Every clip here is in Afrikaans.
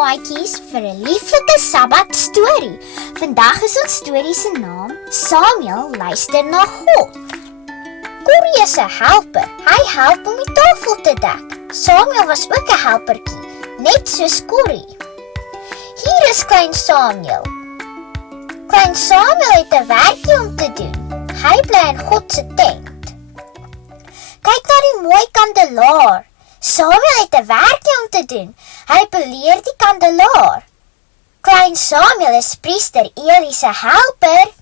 maatjies vir 'n lieflike Sabbat storie. Vandag is ons storie se naam Samuel luister na God. Corrie is 'n helper. Hy help om die tafel te dek. Samuel was ook 'n helpertjie, net soos Corrie. Hier is klein Samuel. Klein Samuel het 'n werkie om te doen. Hy bly in God se tent. Kyk na die mooi kandelaar. Samuel het 'n werkie om te doen. Hy poleer die kandelaar. Klein Samuel is priester Eli se helper.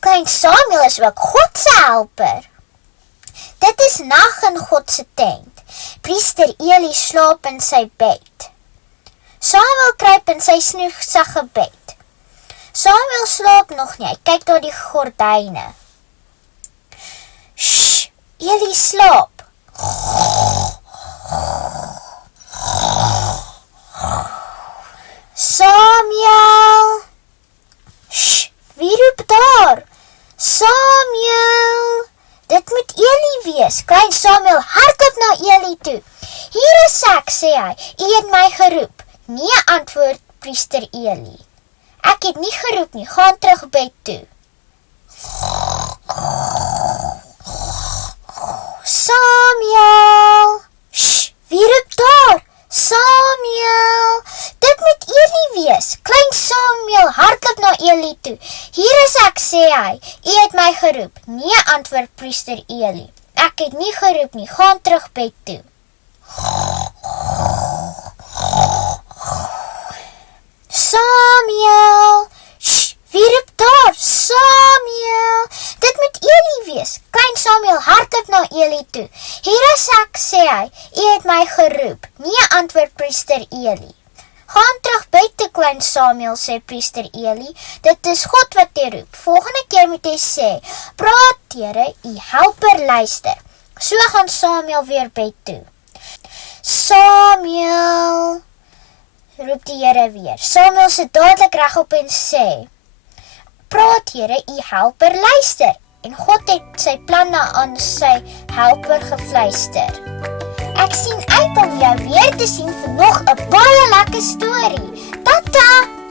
Klein Samuel is ook God se helper. Dit is nag in God se tent. Priester Eli slaap in sy bed. Samuel kruip in sy snoesige bed. Samuel slaap nog nie. Hy kyk na die gordyne. Shh, Eli slaap. Samuel! Shh, wie roep daar? Samuel! Dit moet Eli wees. Klein Samuel hardloop na Eli toe. Hier is ek, sê hy. U het my geroep. Nee, antwoord priester Eli. Ek het nie geroep nie. Gaan terug bed toe. Samuel! Shh, wie roep daar? Samuel! Dit moet Eli wees. Klein Samuel hardloop na Eli toe. Hier is ek, sê hy. U het my geroep. Nee, antwoord priester Eli. Ek het nie geroep nie. Gaan terug bed toe. Samuel! Shh, wie roep daar? Samuel! Dit moet Eli wees. Klein Samuel hardloop na Eli toe. Hier is ek, sê hy. U het my geroep. Nee, antwoord priester Eli. Gaan terug bed toe, klein Samuel, sê priester Eli. Dit is God wat jy roep. Volgende keer moet jy sê, praat Here, u helper luister. So gaan Samuel weer bed toe. Samuel, roep die Here weer. Samuel sit dadelik regop en sê, praat Here, u helper luister. En God het sy planne aan sy helper gefluister. Ek sien uit om jou weer te sien vir nog 'n baie lekker storie. Tata!